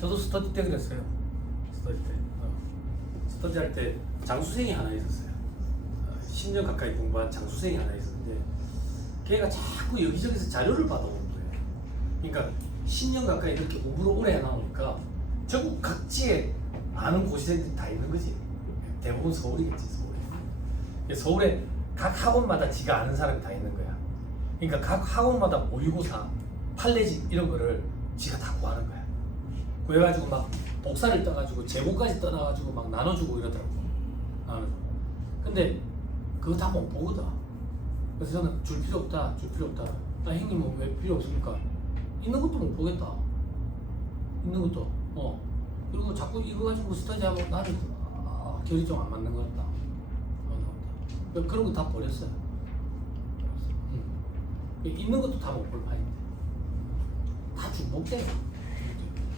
저도 스터디 때 그랬어요. 스터디 때. 스터디 할 때 장수생이 하나 있었어요. 10년 가까이 공부한 장수생이 하나 있었는데 걔가 자꾸 여기저기서 자료를 받아오는 거예요. 그러니까 10년 가까이 이렇게 공부를 오래 해나오니까 전국 각지에 많은 고시생들이 다 있는 거지. 대부분 서울이겠지, 서울에. 서울에 각 학원마다 지가 아는 사람이 다 있는 거야. 그러니까 각 학원마다 모의고사, 판례집 이런 거를 지가 다 구하는 거야. 그래가지고 막 복사를 떠가지고 제목까지 떠나가지고 막 나눠주고 이러더라고. 나눠주고. 근데 그거 다 못 보거든. 그래서 저는 줄 필요 없다, 줄 필요 없다. 아, 형님은 왜 필요 없습니까? 있는 것도 못 보겠다. 있는 것도. 그리고 자꾸 이거 가지고 스터디하고 나는 결이 좀 안 맞는 것 같다. 그런 거 다 버렸어요. 있는 것도 다 못 볼 판인데. 다 중복돼요.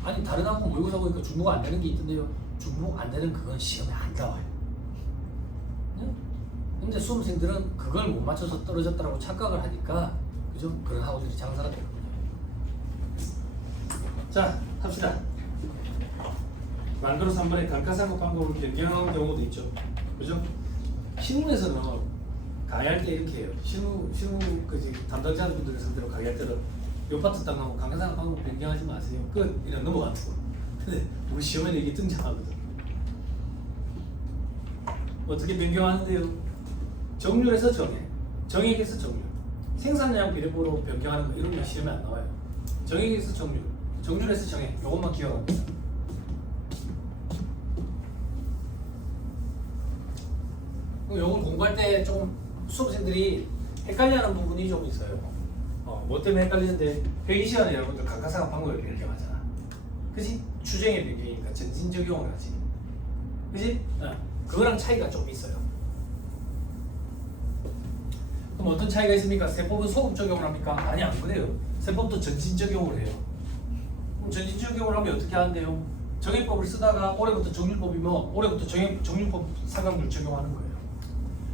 아니 다른 학원 모의고사 보니까 중복 안 되는 게 있던데요. 중복 안 되는 그건 시험에 안 나와요. 근데 수험생들은 그걸 못 맞춰서 떨어졌다라고 착각을 하니까 그죠? 그런 학원들이 장사가 되는 거예요. 자, 합시다. 만들어 3번의 감가상각 방법으로 변경하는 경우도 있죠. 그죠? 실무에서는 강의할 때 이렇게 해요. 실무 담당자분들의 상대로 강의할 때는 요 파트 딱 나오고 감가상각 방법 변경하지 마세요. 끝! 이런 넘어가는 거. 근데 우리 시험에는 이게 등장하거든. 어떻게 변경하는데요? 정률에서 정액, 정액에서 정률. 생산량 비례법으로 변경하는 거 이런 거 시험에 안 나와요. 정액에서 정률, 정률에서 정액. 요것만 기억합니다. 요걸 공부할 때 조금 수험생들이 헷갈려하는 부분이 좀 있어요. 뭐 때문에 헷갈리는데 회의 시간에 여러분들 감가상각 방법을 변경하잖아. 그지? 추정의 변경이니까 전진 적용을 하지. 그지? 그거랑 차이가 좀 있어요. 그럼 어떤 차이가 있습니까? 세법은 소급 적용을 합니까? 아니, 안 그래요. 세법도 전진 적용을 해요. 그럼 전진 적용을 하면 어떻게 하는데요? 정액법을 쓰다가 올해부터 정률법이면 올해부터 정률법 상각률 적용하는 거예요.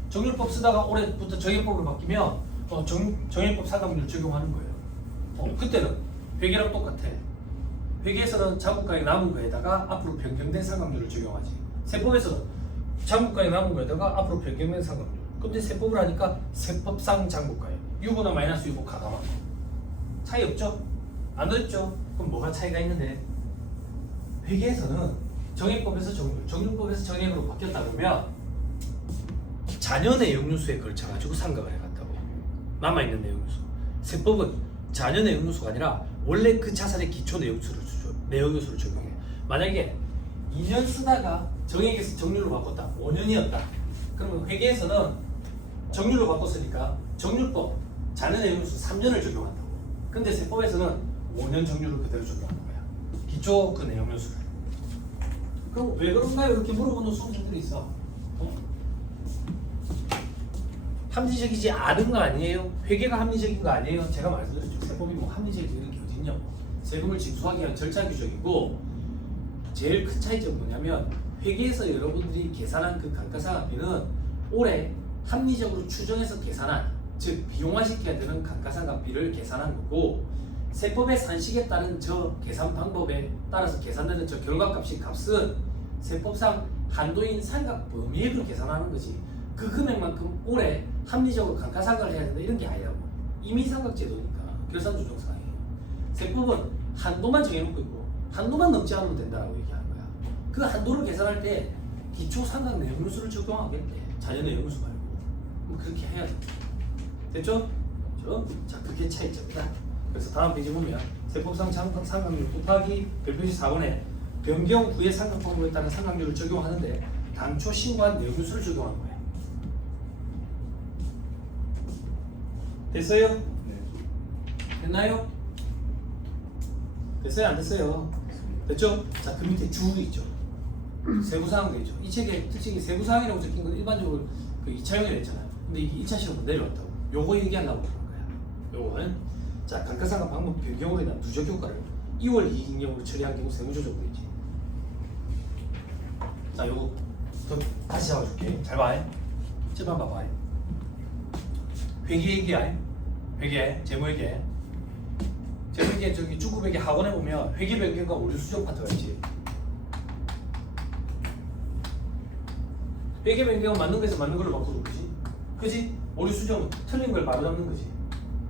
정률법 쓰다가 올해부터 정액법으로 바뀌면 정액법 상각률 적용하는 거예요. 그때는 회계랑 똑같아. 회계에서는 자국가액 남은 거에다가 앞으로 변경된 상각률을 적용하지. 세법에서는 자국가액 남은 거에다가 앞으로 변경된 상각률. 근데 세법을 하니까 세법상 장부가액 유보나 마이너스 유보 가감한 거. 차이 없죠? 안 어렵죠? 그럼 뭐가 차이가 있는데? 회계에서는 정액법에서 정률, 정률법에서 정액으로 바뀌었다 그러면 자녀 내용요소에 걸쳐가지고 상각을 해갔다고. 남아있는 내용요소. 세법은 자녀 내용요소가 아니라 원래 그 자산의 기초 내용요소를 적용해. 만약에 2년 쓰다가 정액에서 정률로 바꿨다. 5년이었다. 그러면 회계에서는 정률로 바꿨으니까 정률법 자녀 내용요소 3년을 적용한다고. 근데 세법에서는 5년 정률을 그대로 적용하는 거야. 기초 그 내용요소를. 그럼 왜 그런가요? 이렇게 물어보는 수험생들이 있어. 합리적이지 않은 거 아니에요? 회계가 합리적인 거 아니에요? 제가 말씀드렸죠. 세법이 뭐 합리적인 게 어딨냐고. 세금을 징수하기 위한 절차 규정이고 제일 큰 차이점은 뭐냐면 회계에서 여러분들이 계산한 그 감가상각비는 올해 합리적으로 추정해서 계산한, 즉 비용화시켜야 되는 감가상각비를 계산한 거고 세법의 산식에 따른 저 계산 방법에 따라서 계산되는 저 결과값인 값은 세법상 한도인 상각 범위액을 계산하는 거지. 그 금액만큼 올해 합리적으로 감가상각을 해야 된다 이런 게 아니라고. 임의상각제도니까 결산조정상이에요. 세법은 한도만 정해놓고 있고 한도만 넘지 않으면 된다라고 얘기하는 거야. 그 한도를 계산할 때 기초상각 내용요소를 적용하겠대. 자녀 내용요소 말고. 뭐 그렇게 해야 돼. 됐죠? 그렇죠? 자, 그게 차이점이다. 그래서 다음 페이지 보면 세법상 상각률 곱하기 별표시 4번에 변경 후의 상각 방법에 따른 상각률을 적용하는데 당초 신고한 내용요소를 적용하는 거예요. 됐어요? 네. 됐나요? 됐어요? 안 됐어요? 됐죠? 자, 그 밑에 주 있죠. 세부사항도 있죠. 이 책의 특징이 세부사항이라고 적힌 건 일반적으로 그 2차형이라 했잖아요. 근데 이게 2차 시험으로 내려왔다고. 요거 얘기하려고 그러는 거야. 요거는 자, 감가상각 방법 변경으로 인한 누적 효과를 2월 이익잉여로 처리한 경우 세무조정도 있지. 자, 요거 더 다시 잡아줄게. 잘 봐. 제발 봐봐. 회계 얘기야. 회계, 재무회계. 재밌게 저기 중국에게 학원에 보면 회계 변경과 오류 수정 파트가 있지. 회계 변경은 맞는 거에서 맞는 걸로 바꾸는 거지. 그지? 오류 수정은 틀린 걸 바로 잡는 거지.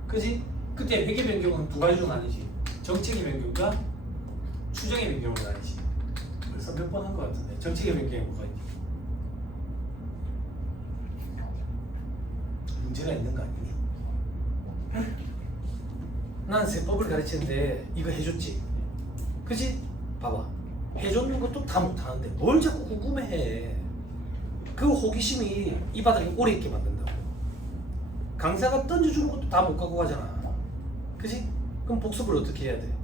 그지? 그때 회계 변경은 두 가지로 나뉘지. 정책의 변경과 추정의 변경으로 나뉘지. 벌써 몇 번 한 것 같은데 정책의 변경이 뭐가 있니? 문제가 있는 거 아니니? 응? 난 세법을 가르치는데 이거 해줬지. 그지? 봐봐. 해줬는 것도 다 못하는데 뭘 자꾸 궁금해해. 그 호기심이 이 바닥에 오래 있게 만든다고. 강사가 던져주는 것도 다 못 갖고 가잖아. 그지? 그럼 복습을 어떻게 해야 돼?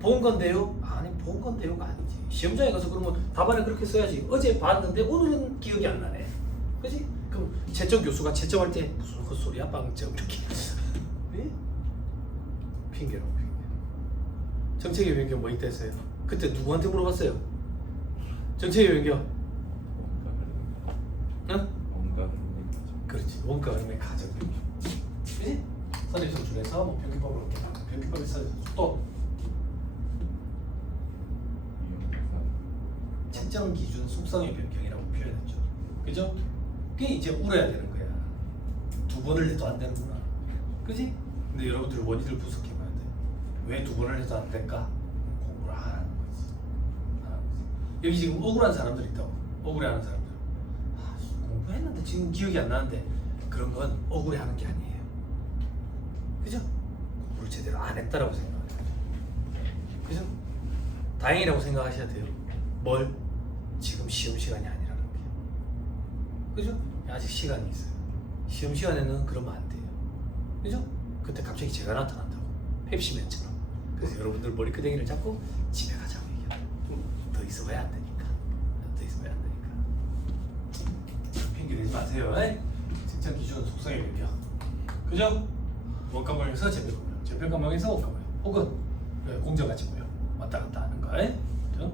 본 건데요? 아니 본 건데요가 아니지. 시험장에 가서 그러면 답안을 그렇게 써야지. 어제 봤는데 오늘은 기억이 안 나네. 그지? 그럼 채점 교수가 채점할 때 무슨 헛소리야 빵점 이렇게 예? 핑계로 핑계. 정책의 변경 뭐 있다 했어요? 그때 누구한테 물어봤어요? 정책의 변경 응? 그렇지. 원가 흐름의 가정 변경. 그지? 선입선 줄에서 뭐 변기법을 이렇게 변기법에 써서 또 채점 기준 속성의 변경이라고 표현했죠. 그죠? 그게 이제 울어야 되는 거야. 두 번을 해도 안 되는구나. 그지? 근데 여러분들 원인을 분석해봐야 돼. 왜 두 번을 해도 안 될까? 공부를 안 하는 거지. 여기 지금 억울한 사람들 있다고. 억울해하는 사람들. 아, 공부했는데 지금 기억이 안 나는데 그런 건 억울해하는 게 아니에요. 그죠? 공부를 제대로 안 했다라고 생각해요. 그죠? 다행이라고 생각하셔야 돼요. 뭘? 지금 시험 시간이 아니라는 게. 그죠? 아직 시간이 있어요. 시험 시간에는 그러면 안 돼요. 그죠? 그때 갑자기 제가 나타난다고. 펩시맨처럼. 그래서 여러분들 머리끄댕이를 잡고 집에 가자고 얘기해요. 더 있어봐야 안 되니까. 더 있어봐야 안 되니까. 핑계 대지 마세요. 측정 기준 속성의 변경. 그죠? 원가모형에서 재평가모형, 재평가모형에서 원가모형, 혹은 공정가치 모형 왔다 갔다 하는 거. 그죠?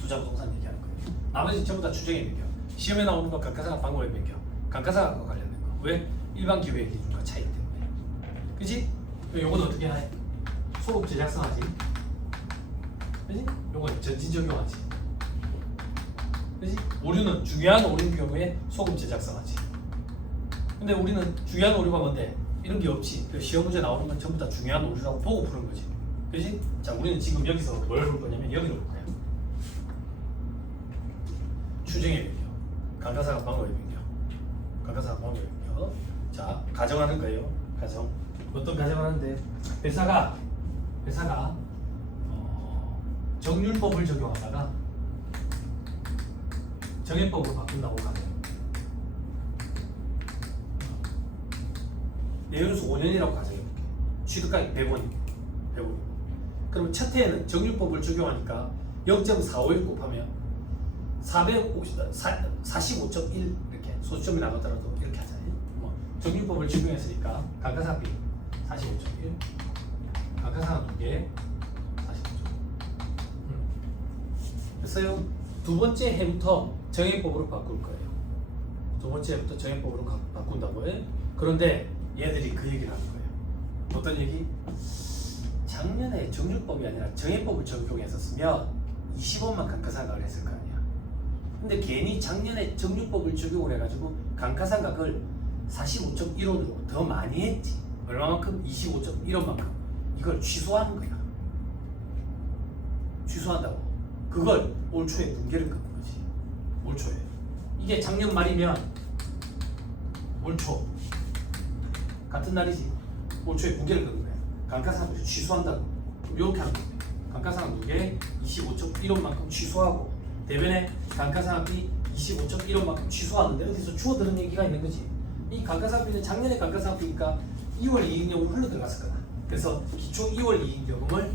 투자부동산 얘기하는 거예요. 나머지 전부 다 추정의 변경. 시험에 나오는 거 감가상각 방법의 변경. 감가상각과 관련된 거. 왜? 일반 기획 기준과 차이기 때문에. 그지? 요건 어떻게 해? 소급 제작성하지. 그지? 요건 전진 적용하지. 그지? 오류는 중요한 오류인 경우에 소급 제작성하지. 근데 우리는 중요한 오류가 뭔데? 이런 게 없지. 시험 문제 나오는 건 전부 다 중요한 오류라고 보고 푸는 거지. 그지? 자, 우리는 지금 여기서 뭘 볼 거냐면 여기로 볼 거야. 추정의 변경, 감가상각 방법의 변경, 감가상각 방법의 변경. 자, 가정하는 거예요. 가정. 어떤 가정을 하는데 회사가 정률법을 적용하다가 정액법으로 바꾼다고 가정. 내연수 5년이라고 가정해볼게. 취득가액 100원. 그럼 첫 해에는 정률법을 적용하니까 0.451 곱하면 45.1 이렇게 소수점이 나가더라도 이렇게 하잖아요. 뭐 정률법을 적용했으니까 감가상각비 45.1, 감가상각 2개 45.1. 됐어요. 두 번째 해부터 정액법으로 바꿀 거예요. 두 번째 해부터 정액법으로 바꾼다고 해. 그런데 얘들이 그 얘기를 하는 거예요. 어떤 얘기? 작년에 정률법이 아니라 정액법을 적용했었으면 20원만 감가상각을 했을 거 아니야. 근데 괜히 작년에 정률법을 적용을 해가지고 감가상각을 45.1원으로 더 많이 했지. 얼마만큼? 25.1원만큼. 이걸 취소하는 거야. 취소한다고. 그걸 올 초에 분개를 끊는 거지. 올 초에. 이게 작년 말이면 올 초. 같은 날이지. 올 초에 분개를 끊는 거야. 감가상각을 취소한다고. 이렇게 하는 거야. 감가상각 2개 25.1원만큼 취소하고 대변에 감가상각비 25.1원만큼 취소하는데 어디서 주워들은 얘기가 있는 거지. 이 감가상각비는 작년에 감가상각비니까 2월 이익요금으로 흘러 들어갔을 거다. 그래서 기초 2월 이익요금을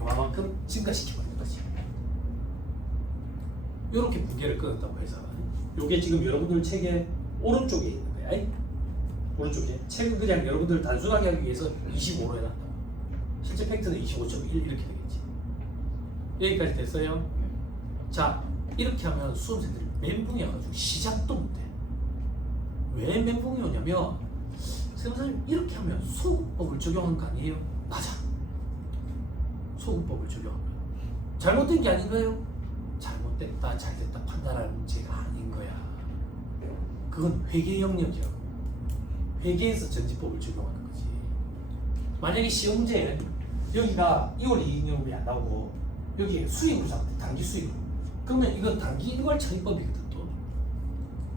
요만큼 증가시켜버린 거지. 이렇게 분개를 끊었다고 해서 요게 지금 여러분들 책의 오른쪽에 있는 거야. 오른쪽에 책은 그냥 여러분들 단순하게 하기 위해서 25로 해놨다. 실제 팩트는 25.1 이렇게 되겠지. 여기까지 됐어요? 자, 이렇게 하면 수험생들이 멘붕이 와가지고 시작도 못해. 왜 멘붕이 오냐면 세무사님 이렇게 하면 소급법을 적용한 거 아니에요? 맞아. 소급법을 적용하면 잘못된 게 아닌가요? 잘못됐다 잘됐다 판단할 문제가 아닌 거야. 그건 회계 영역이라고. 회계에서 전지법을 적용하는 거지. 만약에 시험 문제 여기가 2월 이익영업이 안 나오고 여기에 수익으로 잡았대. 단기 수익으로. 그러면 이건 단기 일괄 처리법이거든. 또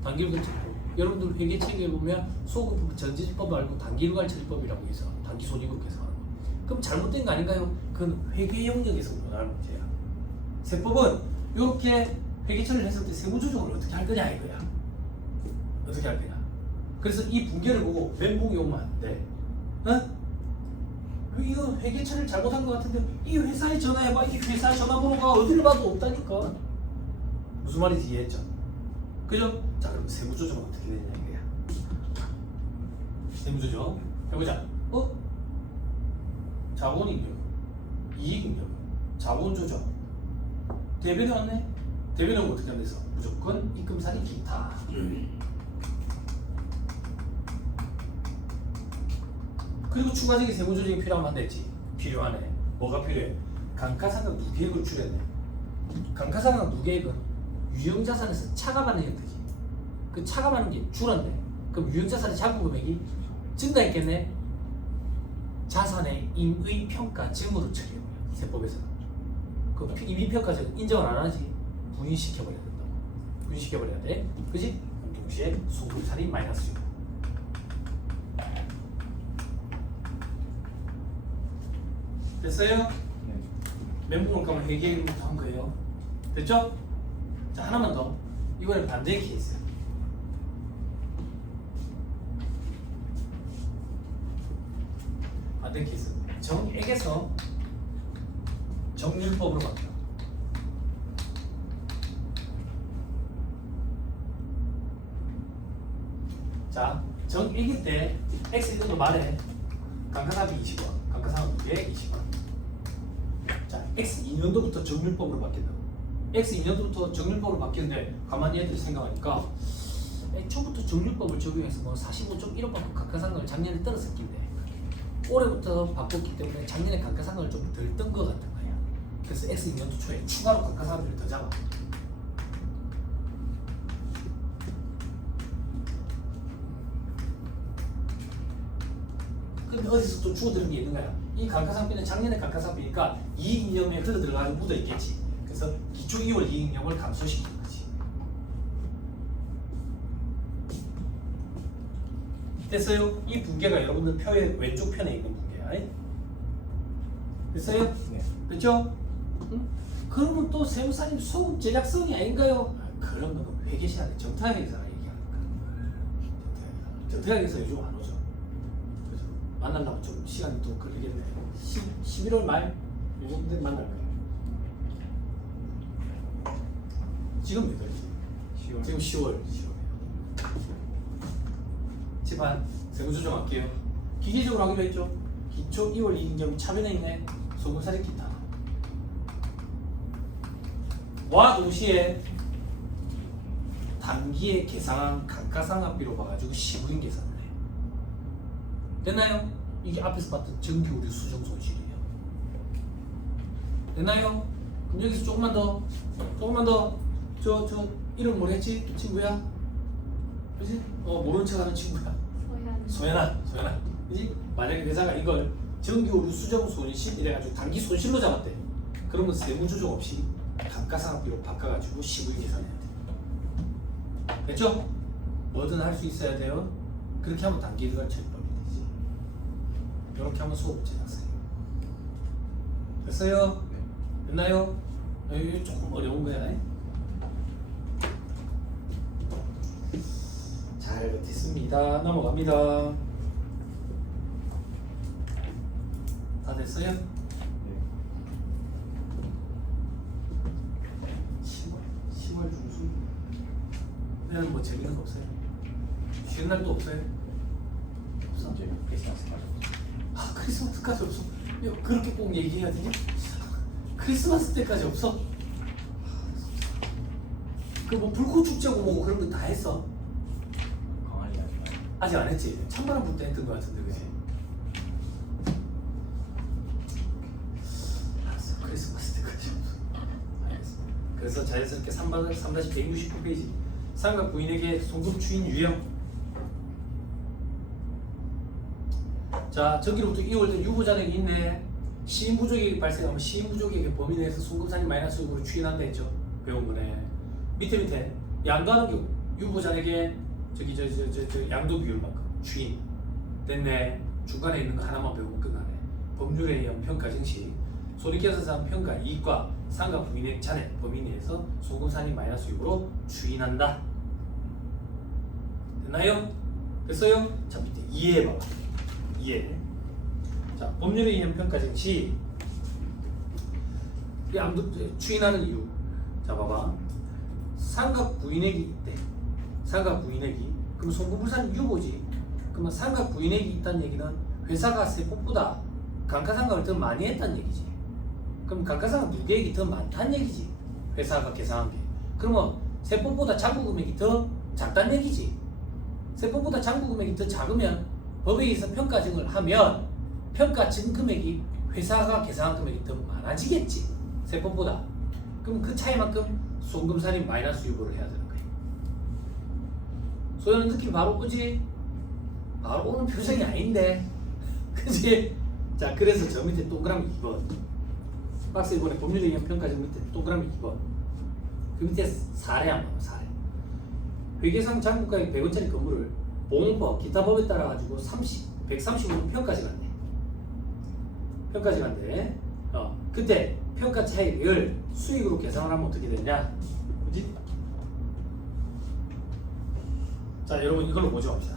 단기 일괄 처리법. 여러분들 회계 책에 보면 소급법 전지법 말고 단기 일괄 처리법이라고 해서 단기 손익으로 계산하는 거. 그럼 잘못된 거 아닌가요? 그건 회계 영역에서 원하는 문제야. 세법은 이렇게 회계 처리를 했을 때 세무 조정을 어떻게 할 거냐 이거야. 어떻게 할 거냐. 그래서 이 붕괴를 보고 멘붕이 오면 안 돼. 어? 이거 회계 처리를 잘못한 것 같은데 이 회사에 전화해봐. 이 회사 전화번호가 어디를 봐도 없다니까. 무슨 말인지 이해했죠? 그죠? 자 그럼 세무조정은 어떻게 되냐 이거야. 세무조정 해보자. 자본잉여, 이익잉여, 자본조정. 대변이 왔네? 대변은 어떻게 하면 돼서 무조건 입금사리 기타. 그리고 추가적인 세무조정이 필요하면 안 되지. 필요하네. 뭐가 필요해? 감가상각 누계액을 줄였네. 감가상각 누계액은 유형자산에서 차감하는 형태지. 그 차감하는 게 줄었네. 그럼 유형자산의 잔고 금액이 증가했겠네. 자산의 임의평가 증으로 처리해요. 세법에서는. 그 임의평가제는 인정을 안 하지. 부인시켜버려야 된다. 부인시켜버려야 돼. 그지? 동시에 소급살이 마이너스죠. 됐어요? 네. 멘붕을 가면 회계일부터 한 거예요. 됐죠? 자 하나만 더. 이번엔 반대의 케이스야. 반대 케이스. 정액에서 정률법으로 바뀌어. 자 정액일 때 X 이것도 말해. 감가상각이 20원, 감가상각 2개 20원. 자 X 2년도부터 정률법으로 바뀐다고. X 2년도부터 정률법으로 바뀌는데 가만히 애들이 생각하니까 애초부터 정률법을 적용해서 뭐 45.1억 받고 감가상각을 작년에 떨었었긴데 올해부터 바꿨기 때문에 작년에 감가상각을 좀 덜 뜬 것 같은 거야. 그래서 X 2년도 초에 추가로 감가상각을 더 잡아. 근데 어디서 또 주워들은 게 있는 거야. 이 감가상각비는 작년에 감가상각비니까 이익잉여에 흘러 들어가서 묻어 있겠지. 그래서 기초 2월 이익잉여를 감소시키는 거지. 됐어요? 이 붕괴가 여러분들 표의 왼쪽 편에 있는 붕괴야. 됐어요? 네. 그렇죠? 응? 그러면 또 세무사님 소급 제작성이 아닌가요? 그런 거는 회계시간에 정타회계사 얘기하는 거야. 정타회계사 요즘 안 오죠. 그래서 만나려면 좀 시간이 또 걸리겠네. 11월 말 요즘 때 만날 거예요. 지금 몇 월이지? 10월. 지금 10월. 집안 세무조정할게요. 기계적으로 하기로 했죠. 기초 2월 이익잉여 차변에 있네. 소금사리 기타. 와 동시에 단기에 계산한 감가상각비로 봐가지고 시부인 계산을 해. 됐나요? 이게 앞에서 봤던 정기오류 수정 손실이에요. 됐나요? 그럼 여기서 조금만 더 저 이름 뭐랬지? 친구야? 그지? 모르는 척하는 친구야. 소연아. 그지? 만약에 회사가 이걸 정기오류 수정 손실 이래가지고 단기 손실로 잡았대. 그러면 세무조정 없이 감가상각비로 바꿔가지고 시부인 계산해야 돼. 됐죠? 뭐든 할 수 있어야 돼요. 그렇게 하면 단기 일괄 처리법이 되지. 이렇게 하면 소급 제작사예요. 됐어요? 됐나요? 이게 조금 어려운 거야. 잘 버텼습니다. 넘어갑니다. 다 됐어요? 네. 10월 중순. 그냥 뭐 재밌는 거 없어요? 쉬는 날도 없어요? 없어? 이제 크리스마스까지. 아 크리스마스까지 없어? 야, 그렇게 꼭 얘기해야 되냐? 크리스마스 때까지 없어? 그 뭐 불꽃 축제고 뭐고 그런 거 다 했어? 광안리 하지 말고. 아직 안 했지? 1000만원부터 했던 것 같은데 그지? 알았어. 크리스마스 때까지 알겠습니다. 그래서 자연스럽게 3-169페이지 상가 부인에게 송금 추인 유형. 자, 저기로부터 2월된 유보자력이 있네. 시인부족이 발생하면 시인부족에게 범위 내에서 송금산이 마이너스 요구를 추인한다 했죠. 배운 거네. 밑에 양도하는 경우 유보자에게 저기 저 양도 비율만큼 추인 됐네. 중간에 있는 거 하나만 배우고 끝나네. 법률에 의한 평가 증시 손익계산상 평가 이익과 상가 부인의 잔액 범위 내에서 송금산이 마이너스 요구로 추인한다. 됐나요? 됐어요? 자, 밑에 이해해봐. 이해. 자, 법률에 의한 평가 증시 추인하는 이유. 자, 봐봐. 상가 부인액이 있대. 상가 부인액이. 그럼 송금불산 유보지. 그러면 상가 부인액이 있다는 얘기는 회사가 세법보다 감가상각을 더 많이 했다는 얘기지. 그럼 감가상각 누계액이 더 많다는 얘기지. 회사가 계산한 게. 그러면 세법보다 잔고금액이 더 작다는 얘기지. 세법보다 잔고금액이 더 작으면 법에 의해서 평가증을 하면 평가증 금액이 회사가 계산한 금액이 더 많아지겠지. 세법보다. 그럼 그 차이만큼 송금살인 마이너스 유보를 해야 되는 거예요. 소연은 느낌 바로 오지? 바로 오는 표정이 아닌데. 그치? 자, 그래서 저 밑에 동그라미 2번. 박스 1번에 법률에 의한 평가증 밑에 동그라미 2번. 그 밑에 사례 한번 봐, 사례. 회계상 잔고가액 100원짜리 건물을 보험법, 기타 법에 따라 가지고 135원 평가지 간대. 평가지 간대. 그때 평가 차익을 수익으로 계산을 하면 어떻게 되냐? 그지? 자, 여러분 이걸로 보죠 합시다.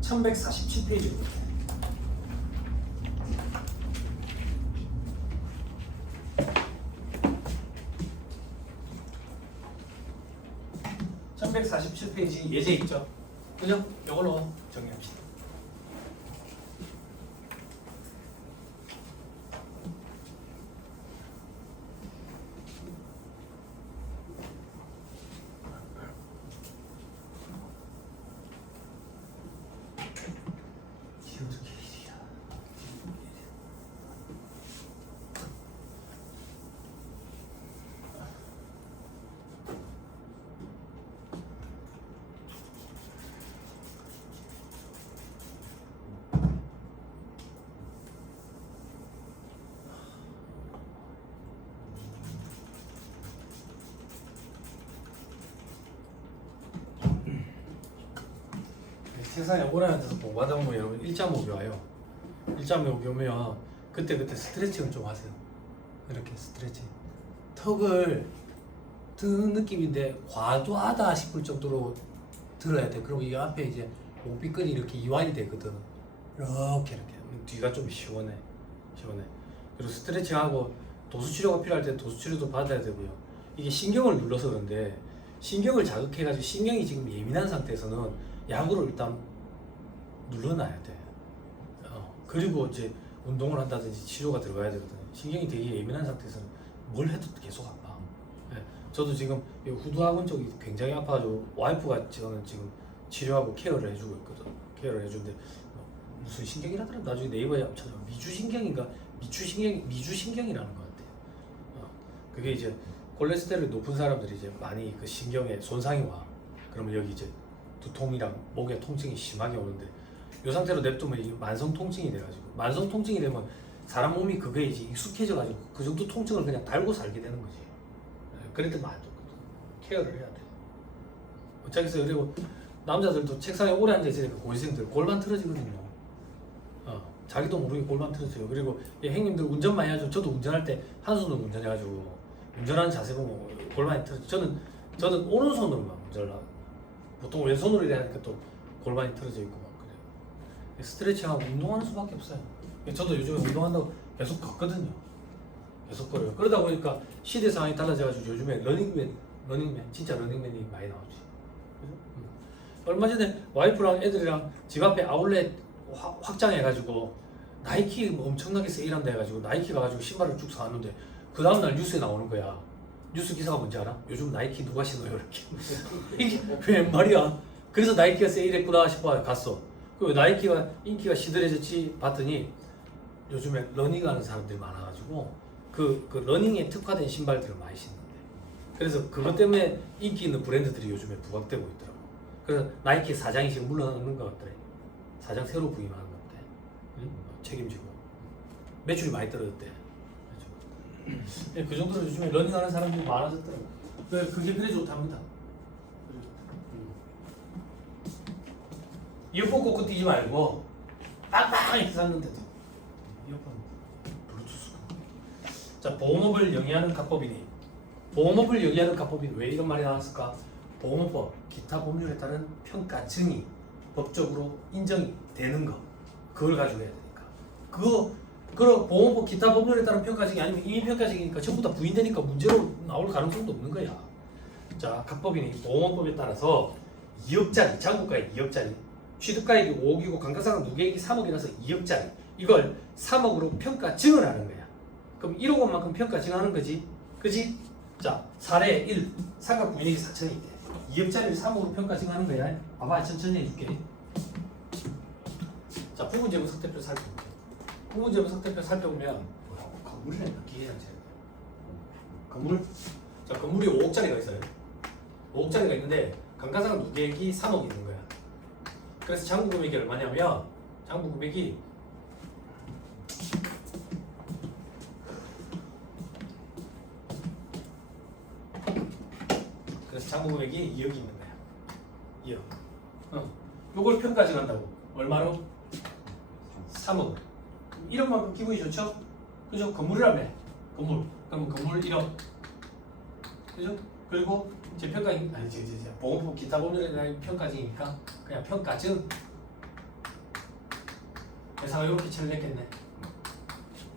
1147페이지입니다. (1147페이지) 예제 있죠? 그죠? 이걸로 정리합시다. 세상에 오라한테서 공부하다 보면 여러분 1.5기 와요. 1.5기 오면 그때 스트레칭을 좀 하세요. 이렇게 스트레칭. 턱을 드는 느낌인데 과도하다 싶을 정도로 들어야 돼. 그럼 이 앞에 이제 목비끈이 이렇게 이완이 되거든. 이렇게 뒤가 좀 시원해. 그리고 스트레칭하고 도수치료가 필요할 때 도수치료도 받아야 되고요. 이게 신경을 눌러서 그런데 신경을 자극해가지고 신경이 지금 예민한 상태에서는 약으로 일단 눌러놔야 돼. 그리고 이제 운동을 한다든지 치료가 들어가야 되거든요. 신경이 되게 예민한 상태에서는 뭘 해도 계속 아파. 네. 저도 지금 후두학원 쪽이 굉장히 아파가지고 와이프가 저는 지금 치료하고 케어를 해주고 있거든. 케어를 해주는데 무슨 신경이라더라. 나중에 네이버에 찾아보면 미주신경이라는 것 같아. 그게 이제 콜레스테롤이 높은 사람들이 이제 많이 그 신경에 손상이 와. 그러면 여기 이제 두통이랑 목의 통증이 심하게 오는데 이 상태로 냅두면 이게 만성 통증이 돼가지고 만성 통증이 되면 사람 몸이 그게 이제 익숙해져가지고 그 정도 통증을 그냥 달고 살게 되는 거지. 그럴 때만 안 좋거든. 케어를 해야 돼. 어쩌겠어요. 그리고 남자들도 책상에 오래 앉아있으니까 고시생들 골반 틀어지거든요. 자기도 모르게 골반 틀어져요. 그리고 형님들 운전 많이 하죠. 저도 운전할 때 한 손으로 운전해가지고 운전하는 자세 보면 골반이 틀어져. 저는 오른손으로만 운전을 하고 보통 왼손으로 일하니까 또 골반이 틀어져 있고 막 그래요. 스트레칭하고 운동하는 수밖에 없어요. 저도 요즘에 운동한다고 계속 걷거든요. 계속 걸어요. 그러다 보니까 시대 상황이 달라져가지고 요즘에 러닝맨 진짜 러닝맨이 많이 나오지. 얼마 전에 와이프랑 애들이랑 집 앞에 아울렛 확장해가지고 나이키 엄청나게 세일한다 해가지고 나이키 가가지고 신발을 쭉 사왔는데 그 다음날 뉴스에 나오는 거야. 뉴스 기사가 뭔지 알아? 요즘 나이키 누가 신어요 이렇게. 이게 웬 말이야? 그래서 나이키가 세일했구나 싶어 갔어. 그 나이키가 인기가 시들해졌지 봤더니 요즘에 러닝하는 사람들이 많아가지고 그 러닝에 특화된 신발들을 많이 신는데 그래서 그것 때문에 인기 있는 브랜드들이 요즘에 부각되고 있더라고. 그래서 나이키 사장이 지금 물러나는 것 같더래. 사장 새로 부임하는 것 같아. 응? 책임지고 매출이 많이 떨어졌대. 그 정도로 요즘에 러닝하는 사람들이 많아졌더라고. 그게 그래 좋답니다. 이어폰 꽂고 뛰지 말고 빵빵 이렇게 샀는데도 이어폰 블루투스. 자, 보험업을 영위하는 가법이니 보험업을 영위하는 가법이 왜 이런 말이 나왔을까? 보험업법 기타 법률에 따른 평가 증이 법적으로 인정이 되는 거 그걸 가지고 해야 되니까 그거 보험법 기타 법률에 따른 평가 증이 아니면 임의 평가 증이니까 전부 다 부인되니까 문제로 나올 가능성도 없는 거야. 자, 가법이니 보험업법에 따라서 2억짜리 장부가액 2억짜리 취득가액이 5억이고 감가상각 누계액이 3억이라서 2억짜리 이걸 3억으로 평가 증을 하는 거야. 그럼 1억 원만큼 평가 증하는 거지. 그지? 자, 사례 1 상각 부인액이 4천이 있대. 2억짜리를 3억으로 평가 증하는 거야. 봐봐, 천천히 해줄게. 자, 부분재무 상태표 살펴볼게. 부분재무 상태표 살펴보면 건물이라니까 기계장 재료. 건물? 자, 건물이 5억짜리가 있어요. 5억짜리가 있는데 감가상각 누계액이 3억 있는 거야. 그래서 장부 금액이 얼마냐면 장부 금액이 그래서 장부 금액이 2억이 있는 거야. 2억. 요걸 평가 증한다고. 얼마로? 3억. 1억만큼 기분이 좋죠? 그죠? 건물이라며. 건물. 그럼 건물 1억. 그죠? 그리고 제 평가 아니 보험법 기타 법률에 대한 평가증이니까 그냥 평가증. 회사가 이렇게 처리를 했겠네.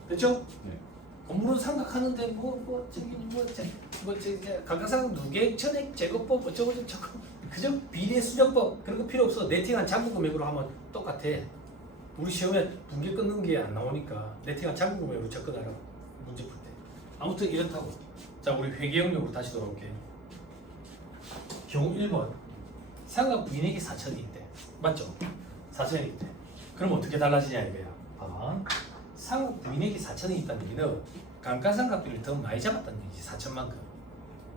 됐죠? 네. 건물은 상각하는데 감가상각 누계액 전액 제거법 어쩌고 저쩌고 그죠? 비례 수정법 그런 거 필요 없어. 네팅한 장부 금액으로 하면 똑같아. 우리 시험에 분계 끊는 게 안 나오니까 네팅한 장부 금액으로 접근하라고 문제 풀 때. 아무튼 이렇다고. 자, 우리 회계영역으로 다시 돌아올게요. 경우 1번 상각 부인액이 4천이 있대. 맞죠? 4천이 있대. 그럼 어떻게 달라지냐 이거야. 봐봐. 상각 부인액이 4천이 있다는 얘기는 감가상각비를 더 많이 잡았다는 얘기지. 4천만큼.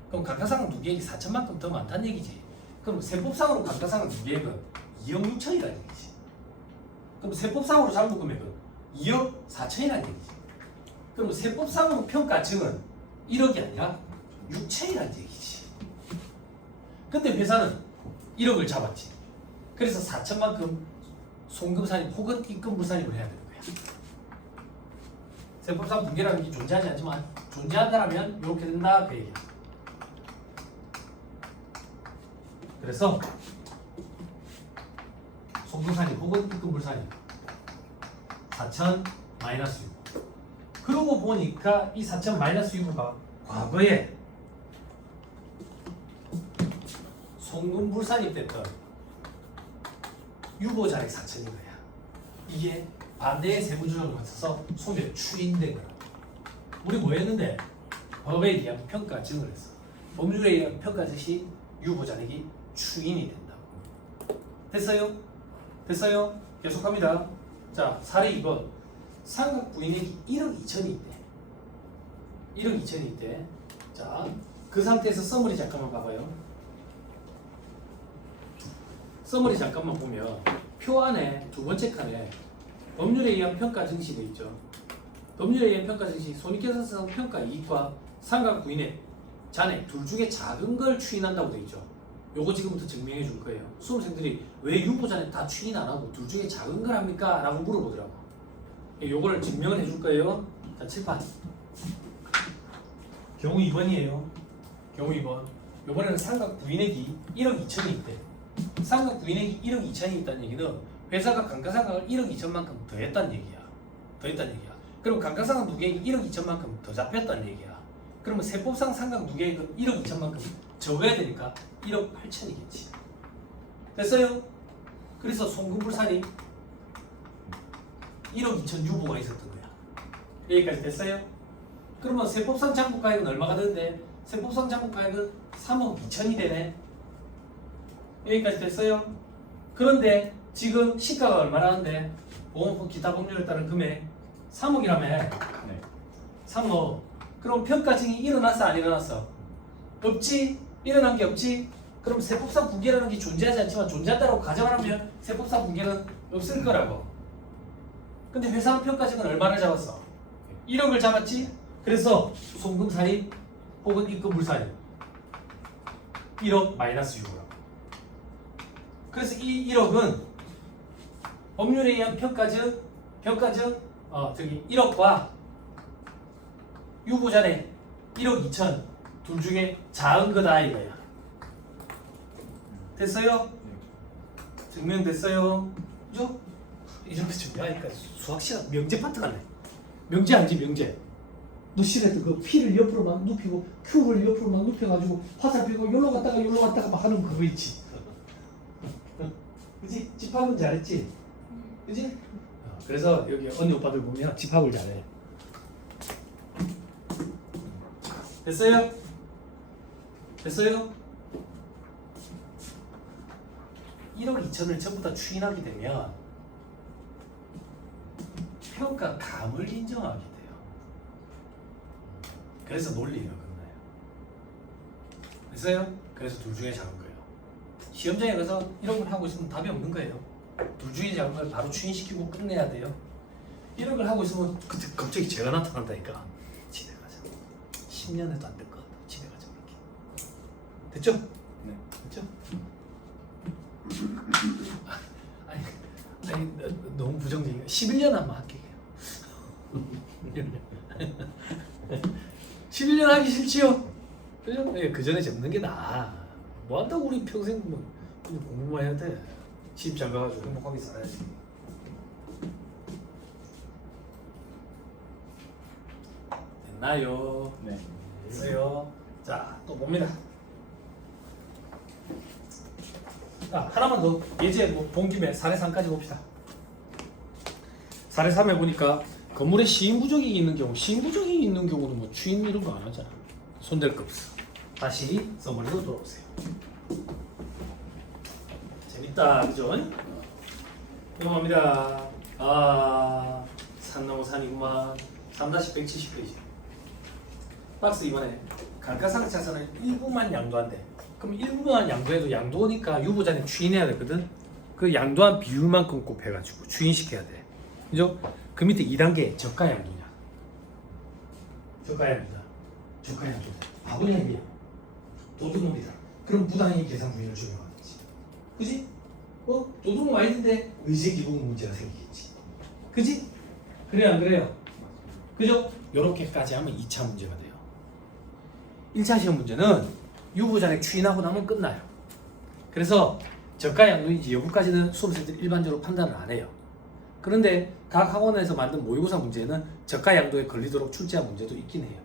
그럼 감가상각 누계액이 4천만큼 더 많다는 얘기지. 그럼 세법상으로 감가상각 누계액은 2억 6천이라는 얘기지. 그럼 세법상으로 장부 금액은 2억 4천이라는 얘기지. 그럼 세법상으로 평가증은 1억이 아니라 6천이라는 얘기지. 근데 회사는 1억을 잡았지. 그래서 4천만큼 송금산입 혹은 입금불산입을 해야 되는 거야. 세법상 분계라는 게 존재하지 않지만 존재한다면 이렇게 된다 그 얘기야. 그래서 송금산입 혹은 입금불산입 4천 마이너스 6. 그러고 보니까 이 4천 마이너스 6가 과거에 송금불산입됐던 유보자액 4천인 거야. 이게 반대의 세부조정을 거쳐서 손에 추인된 거야. 우리 뭐 했는데? 법에 의한 평가 증을 했어. 법률에 의한 평가 즉시 유보자액이 추인이 된다고. 됐어요? 됐어요? 계속합니다. 자, 사례 2번. 상각 부인액이 1억 2천이 있대. 1억 2천이 있대. 자, 그 상태에서 서머리 잠깐만 봐봐요. 서머리 잠깐만 보면 표 안에 두 번째 칸에 법률에 의한 평가 증시 돼 있죠. 법률에 의한 평가 증시 손익계산상 평가 이익과 상각 부인액 잔액 둘 중에 작은 걸 추인한다고 돼 있죠. 요거 지금부터 증명해 줄 거예요. 수험생들이 왜 유보잔액 다 추인 안 하고 둘 중에 작은 걸 합니까? 라고 물어보더라고. 요거를 증명을 해 줄 거예요. 자, 칠판. 경우 2번이에요. 경우 2번. 요번에는 상각 부인액이 1억 2천이 있대. 상각 부인액이 1억 2천이 있다는 얘기는 회사가 감가상각을 1억 2천만큼 더 했다는 얘기야. 더 했다는 얘기야. 그럼 감가상각 누계액이 1억 2천만큼 더 잡혔다는 얘기야. 그러면 세법상 상각 누계액은 1억 2천만큼 적어야 되니까 1억 8천이겠지. 됐어요? 그래서 송금불산이 1억 2천 유보가 있었던 거야. 여기까지 됐어요? 그러면 세법상 장부가액은 얼마가 되는데? 세법상 장부가액은 3억 2천이 되네. 여기까지 됐어요? 그런데 지금 시가가 얼마나 하는데 보험금 기타 법률에 따른 금액 3억이라며. 네. 3억. 그럼 평가증이 일어났어 안 일어났어? 없지? 일어난 게 없지? 그럼 세법상 붕괴라는 게 존재하지 않지만 존재한다고 가정하면 세법상 붕괴는 없을 거라고. 근데 회사는 평가증은 얼마를 잡았어? 1억을 잡았지? 그래서 송금 살인 혹은 입금 불살인 1억 마이너스 6억. 그래서 이 1억은 법률에 의한 평가증 저기 1억과 유보자의 1억 2천 둘 중에 작은 거다 이거야. 됐어요? 증명됐어요? 그죠? 이런 거 증명하니까 수학 시간 명제 파트 같네. 명제 알지 명제? 너 시간에 그 P를 옆으로 막 눕히고 Q를 옆으로 막 눕혀가지고 화살표고 여기로 갔다가 막 하는 그거 있지. 그치? 집합은 잘했지? 그치? 그래서 여기 언니 오빠들 보면 집합을 잘해. 됐어요? 됐어요? 1억 2천을 전부 다 추인하게 되면 평가감을 인정하게 돼요. 그래서 논리가 끝나요. 됐어요? 그래서 둘 중에 작은 거예요. 시험장에 가서 이런 걸 하고 있으면 답이 없는 거예요. 둘 중에 작은 걸 바로 추인시키고 끝내야 돼요. 이런 걸 하고 있으면 그때 갑자기 제가 나타난다니까. 집에 가자. 10년에도 안 될 것 같아. 집에 가자. 이렇게. 됐죠? 네. 됐죠? 아니 너무 부정적이야. 11년 한번 할게요. 11년 하기 싫지요? 그죠? 그 전에 접는 게 나아. 뭐 한다고 우리 평생 뭐 공부만 해야 돼. 시집 잘 가가지고 행복하게 살아야지. 됐나요? 네. 됐어요. 자, 또 봅니다. 자, 하나만 더 예제 본 김에 사례 3까지 봅시다. 사례 3에 보니까 건물에 시인 부족이 있는 경우는 뭐 추인 이런 거 안 하잖아. 손댈 거 없어. 다시 서머리로 돌아오세요. 재밌다, 그죠? 넘어갑니다. 아, 산 넘어 산이구만. 3-170페이지. 박스 이번에 감가상각자산을 일부만 양도한대. 그럼 일부만 양도해도 양도니까 유보자는 추인해야 되거든. 그 양도한 비율만큼 곱해가지고 추인시켜야 돼. 그죠? 그 밑에 2단계 저가 양도냐. 저가 양도다. 저가 양도다. 바보냐 도둑놈이다. 그럼 부당이익 계산 부위를 적용하겠지. 그지? 도둑은 와 있는데 의제 기본 문제가 생기겠지. 그지? 그래 안 그래요? 그죠? 요렇게까지 하면 2차 문제가 돼요. 1차 시험 문제는 유보자액 추인하고 나면 끝나요. 그래서 저가 양도인지 여부까지는 수험생들이 일반적으로 판단을 안 해요. 그런데 각 학원에서 만든 모의고사 문제는 저가 양도에 걸리도록 출제한 문제도 있긴 해요.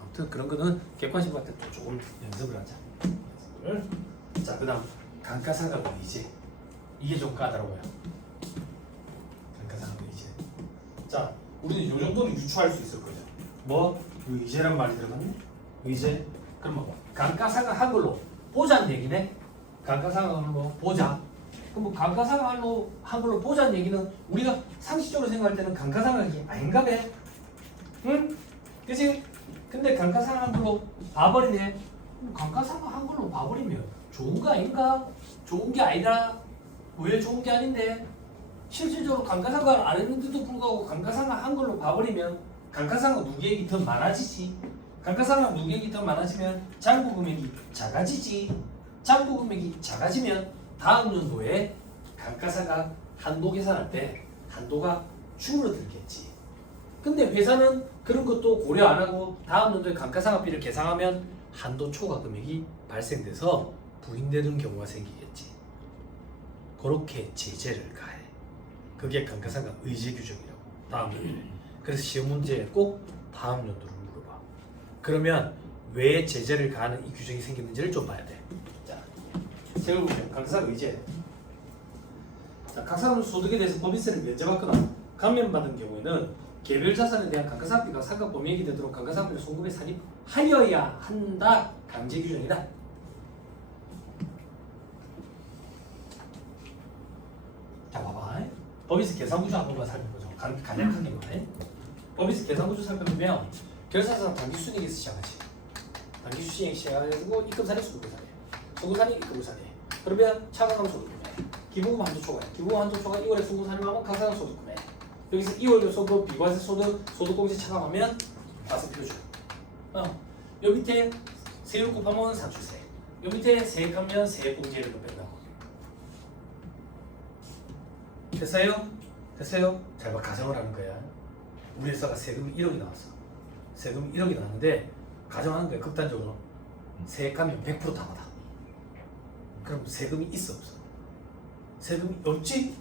아무튼 그런 거는 객관식할 때 또 조금 연습을 하자. 자, 그 다음 감가상각 의제. 이게 좀 까다로워요. 감가상각 의제. 자, 우리는 이 정도는 유추할 수 있을 거죠. 뭐? 의제란 말이 들어갔네? 의제? 그럼 뭐 감가상각 한글로 보자는 얘기네? 감가상각 한글로 보자. 그럼 뭐 감가상각 한글로 보자는 얘기는 우리가 상식적으로 생각할 때는 감가상각이 아닌가 봐. 응? 그치? 근데 감가상각 한글로 봐버리네. 감가상각 한글로 봐버리면 좋은 거 아닌가? 좋은 게 아니라 왜 좋은 게 아닌데? 실질적으로 감가상각을 안 했는데도 불구하고 감가상각 한글로 봐버리면 감가상각 누계액이 더 많아지지. 감가상각 누계액이 더 많아지면 장부 금액이 작아지지. 장부 금액이 작아지면 다음 연도에 감가상각 한도 계산할 때 한도가 줄어들겠지. 근데 회사는 그런 것도 고려 안 하고 다음 연도에 감가상각비를 계산하면 한도 초과 금액이 발생돼서 부인되는 경우가 생기겠지. 그렇게 제재를 가해. 그게 감가상각 의제 규정이라고. 다음 연도에. 그래서 시험 문제에 꼭 다음 연도를 물어봐. 그러면 왜 제재를 가하는 이 규정이 생겼는지를 좀 봐야 돼. 자, 세워보면 감가상각 의제. 자, 각 사람 소득에 대해서 법인세를 면제받거나 감면받은 경우에는 개별 자산에 대한 감가상각비가 상각 범위액이 되도록 감가상각비를 송금에 산입하여야 한다. 강제 규정이다. 법인세 계산구조 한 번만 살펴보죠. 간략하게만. 법인세 계산구조 살펴보면 결산상 당기순이익에서 시작하지. 당기순이익 시작해가지고 입금사례 소득계산해. 소득산이 입금사례. 그러면 차감하면 소득금액. 기부금 한도 초과해. 기부금 한도 초과 2월에 소득산임하면 각사상 소득금액. 여기서 2월 소득, 비과세 소득, 소득공제 차감하면 과세 표준. 요 밑에 세율 곱하면 상출세. 요 밑에 세액하면 세액공제를 뺀다고. 됐어요? 됐어요? 잘 봐. 가정을 하는 거야. 우리 회사가 세금이 1억이 나왔어. 세금 1억이 나왔는데 가정하는 거야. 극단적으로. 세액하면 100% 다 받아. 그럼 세금이 있어 없어? 세금이 없지?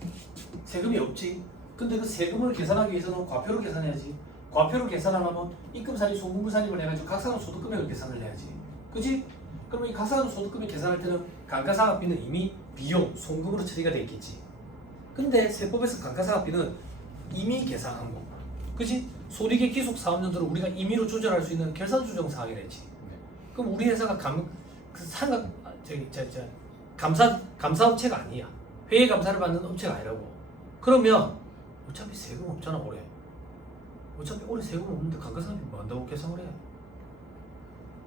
세금이 없지? 근데 그 세금을 계산하기 위해서는 과표로 계산해야지. 과표로 계산하려면 입금산입, 송금산입을 해가지고 각사는 소득금액을 계산을 해야지. 그지? 그러면 이 각사는 소득금액 계산할 때는 감가상각비는 이미 비용, 송금으로 처리가 돼 있겠지. 근데 세법에서 감가상각비는 이미 계산한 거. 그지? 소득의 기속 사업연도를 우리가 임의로 조절할 수 있는 결산조정 사항이랬지. 그럼 우리 회사가 감사업체가 아니야. 회계 감사를 받는 업체가 아니라고. 그러면 어차피 세금 없잖아 올해. 어차피 올해 세금 없는데 감가상각비 뭐 한다고 계산을 해?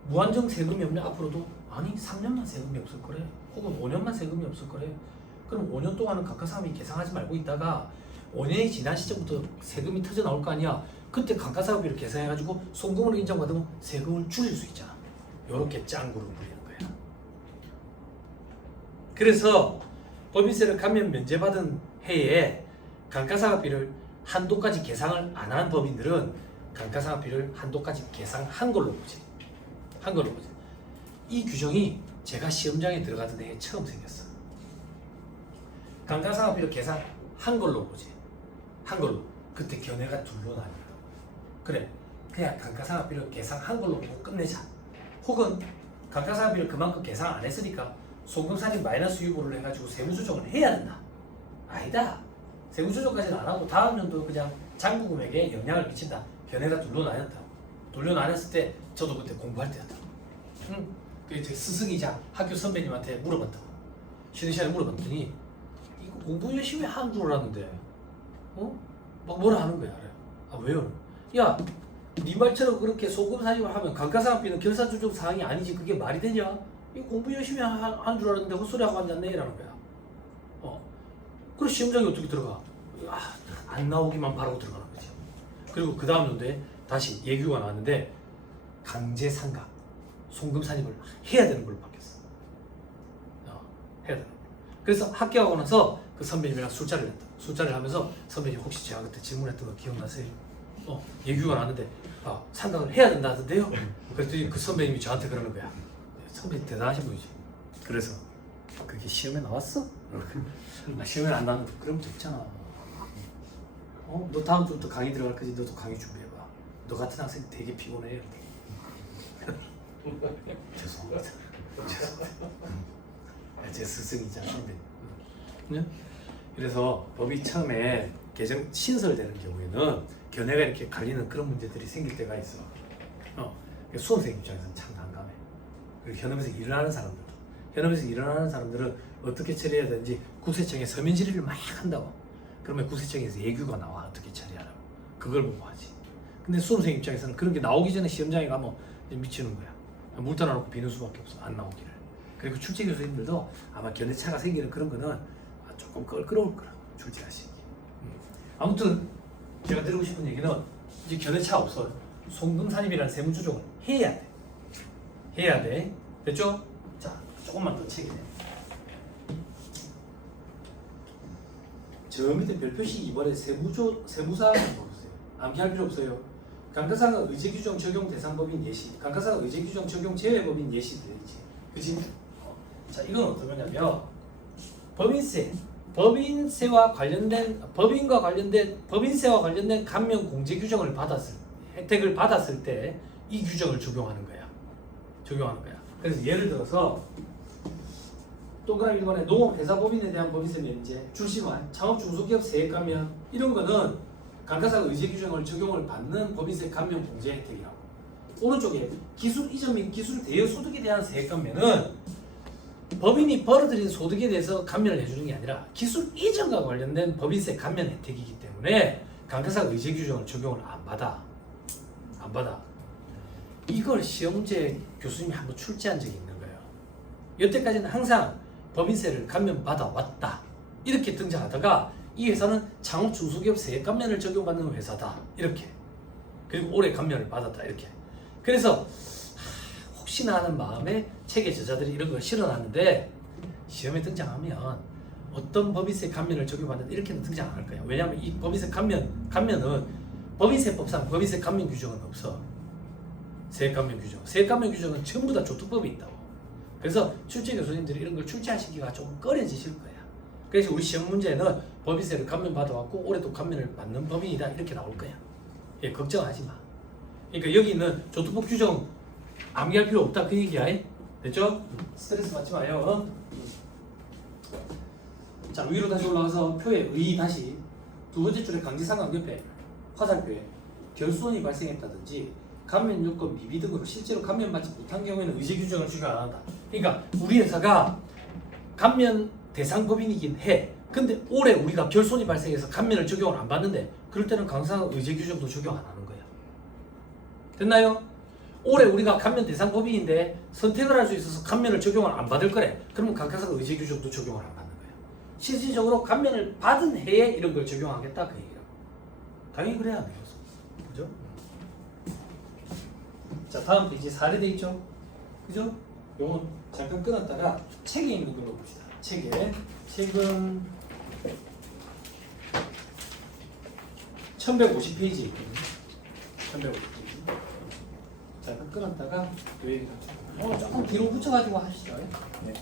무한정 세금이 없냐 앞으로도? 아니 3년만 세금이 없을 거래. 혹은 5년만 세금이 없을 거래. 그럼 5년 동안은 감가상각비 계산하지 말고 있다가 5년이 지난 시점부터 세금이 터져 나올 거 아니야. 그때 감가상각비를 계산해가지고 송금으로 인정받으면 세금을 줄일 수 있잖아. 요렇게 짱구를 부리는 거야. 그래서 법인세를 감면 면제받은 해에 감가상각비를 한도까지 계상을 안 한 법인들은 감가상각비를 한도까지 계상한 걸로 보지. 한 걸로 보지. 이 규정이 제가 시험장에 들어가던 해에 처음 생겼어. 감가상각비를 계상한 걸로 보지. 한 걸로. 그때 견해가 둘로 나뉘어. 그래. 그냥 감가상각비를 계상한 걸로 보고 끝내자. 혹은 감가상각비를 그만큼 계산 안 했으니까 송금산입 마이너스 유보를 해가지고 세무조정을 해야 된다. 아니다. 세무조정까지는 안 하고 다음 연도 그냥 장부금액에 영향을 미친다. 견해가 둘로 나뉘었다. 둘로 나뉘었을 때 저도 그때 공부할 때였다. 그 제 스승이자 학교 선배님한테 물어봤다고. 쉬는 시간에 물어봤더니 이거 공부 열심히 하는 줄 알았는데 막 뭐라 하는 거야. 아 왜요? 야, 네 말처럼 그렇게 소금산입을 하면 감가상각비는 결산조정 사항이 아니지. 그게 말이 되냐? 이거 공부 열심히 하는 줄 알았는데 헛소리하고 앉았네 이라는 거야. 그리고 시험장에 어떻게 들어가? 안 나오기만 바라고 들어가는 거지. 그리고 그 다음 연도에 다시 예규가 나왔는데 강제 상각, 송금 산입을 해야 되는 걸로 바뀌었어. 해야 되는. 그래서 합격하고 나서 그 선배님이랑 술자리를 했다. 술자리를 하면서 선배님 혹시 제가 그때 질문했던 거 기억나세요? 예규가 나왔는데 상각을 해야 된다 하던데요? 그랬더니 그 선배님이 저한테 그러는 거야. 선배님 대단하신 분이지. 그래서 그게 시험에 나왔어? 시험에 안 나는 그럼 됐잖아. 너 다음 주부터 강의 들어갈 거지. 너도 강의 준비해봐. 너 같은 학생 되게 피곤해. 죄송합니다. 제 스승이잖아. 네? 그래서 법이 처음에 개정 신설되는 경우에는 견해가 이렇게 갈리는 그런 문제들이 생길 때가 있어. 수험생 입장에서는 참 난감해. 그리고 현업에서 일을 하는 사람들도. 현업에서 일을 하는 사람들은 어떻게 처리해야 되는지 구세청에 서면 질의를 막 한다고. 그러면 구세청에서 예규가 나와. 어떻게 처리하라고. 그걸 보고 하지. 근데 수험생 입장에서는 그런 게 나오기 전에 시험장에 가면 미치는 거야. 물 따라놓고 비는 수밖에 없어. 안 나오기를. 그리고 출제 교수님들도 아마 견해차가 생기는 그런 거는 조금 껄끄러울 거라. 출제하시기. 아무튼 제가 드리고 싶은 얘기는 이제 견해차 없어. 송금산입이라는 세무조정을 해야 돼. 해야 돼. 됐죠? 자, 조금만 더 책이네. 저 밑에 별표시 2번에 세무사항을 보세요. 암기할 필요 없어요. 감가상각 의제규정 적용 대상법인 예시, 감가상각 의제규정 적용 제외법인 예시 되지. 그치? 자, 이건 어떤 거냐면 법인세와 관련된 감면 공제 규정을 혜택을 받았을 때 이 규정을 적용하는 거야. 그래서 예를 들어서 동그라미 1번에 농업회사법인에 대한 법인세 면제, 출시만, 창업 중소기업 세액 감면 이런 거는 감가상각 의제 규정을 적용을 받는 법인세 감면 공제 혜택이라고. 오른쪽에 기술 이전 및 기술 대여 소득에 대한 세액 감면은 법인이 벌어들인 소득에 대해서 감면을 해주는 게 아니라 기술 이전과 관련된 법인세 감면 혜택이기 때문에 강사가 의제 규정을 적용을 안 받아. 이걸 시험 문제 교수님이 한번 출제한 적이 있는 거예요. 여태까지는 항상 법인세를 감면받아 왔다. 이렇게 등장하다가 이 회사는 창업 중소기업 세액 감면을 적용받는 회사다. 이렇게. 그리고 올해 감면을 받았다. 이렇게. 그래서 혹시나 하는 마음에 책의 저자들이 이런 걸 실어놨는데 시험에 등장하면 어떤 법인세 감면을 적용받는다 이렇게는 등장 안 할 거야. 왜냐하면 이 법인세 감면은 법인세법상 법인세 감면 규정은 없어. 세액 감면 규정. 세액 감면 규정은 전부 다 조특법이 있다고. 그래서 출제 교수님들이 이런 걸 출제하시기가 조금 꺼려지실 거야. 그래서 우리 시험 문제는 법인세를 감면 받아왔고 올해도 감면을 받는 법인이다 이렇게 나올 거야. 예, 걱정하지 마. 그러니까 여기는 조특법 규정 암기할 필요 없다 그 얘기야. 됐죠? 스트레스 받지 마요. 자, 위로 다시 올라가서 표에 의 다시 두 번째 줄에 강제상각옆에 화살표에 결손이 발생했다든지 감면 요건 미비 등으로 실제로 감면받지 못한 경우에는 의제 규정을 적용 안 한다. 그러니까 우리 회사가 감면 대상 법인이긴 해. 근데 올해 우리가 결손이 발생해서 감면을 적용을 안 받는데 그럴 때는 강사가 의제 규정도 적용 안 하는 거야. 됐나요? 올해 우리가 감면 대상 법인인데 선택을 할 수 있어서 감면을 적용을 안 받을 거래. 그러면 강사가 의제 규정도 적용을 안 받는 거야. 실질적으로 감면을 받은 해에 이런 걸 적용하겠다 그 얘기라고. 당연히 그래야 돼요. 그죠? 자, 다음 페이지 사례돼 있죠? 그죠? 요건 잠깐 끊었다가 책에 있는 걸로 봅시다. 책은 1150페이지 있거든요. 1150페이지. 잠깐 끊었다가 요 얘기 조금 뒤로 붙여가지고 하시죠. 네.